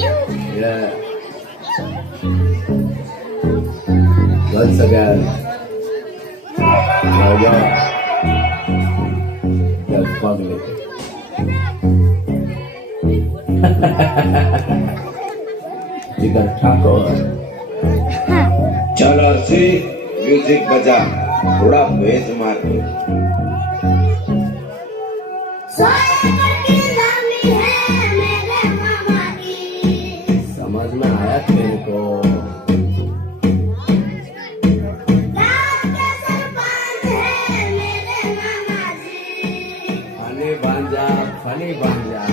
Yeah. Once again, Raja, that's family. जिगर ठाकुर चल Arshi music बजा थोड़ा बेस मार के समझ में आया तेरे को फनी भांजा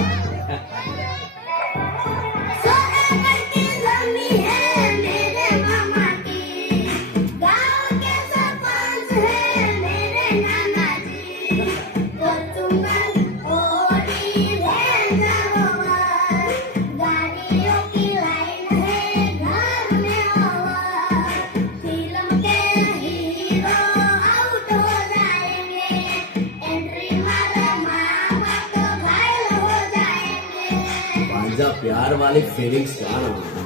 प्यार वाली फीलिंग्स क्या ना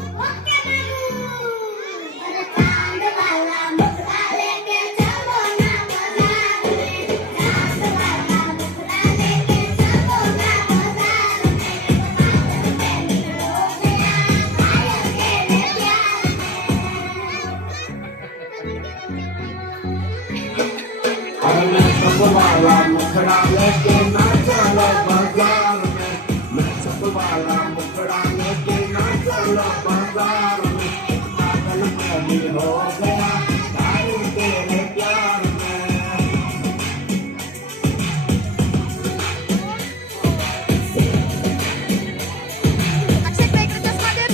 वाला मुखड़ा लेके नाचलो बाजार में मैं सब वाला मुखड़ा लेके नाचलो बाजार में पागल प्रेमी हो गया टाइम तेरे प्यार में अक्षय काय करतेस माझ्या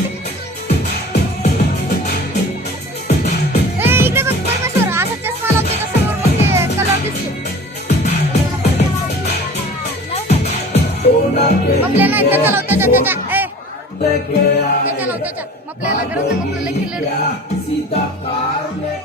ए इकडे बघ परमेश्वर असा चष्मा लावतो का समोर मग ते कलर दिसतो मपल्या नाही त्याच्या लाव त्याच्या ए त्याच्या लाव त्याच्या मपल्याला गरज नाही मपल्याला किल्ले सीधा कार में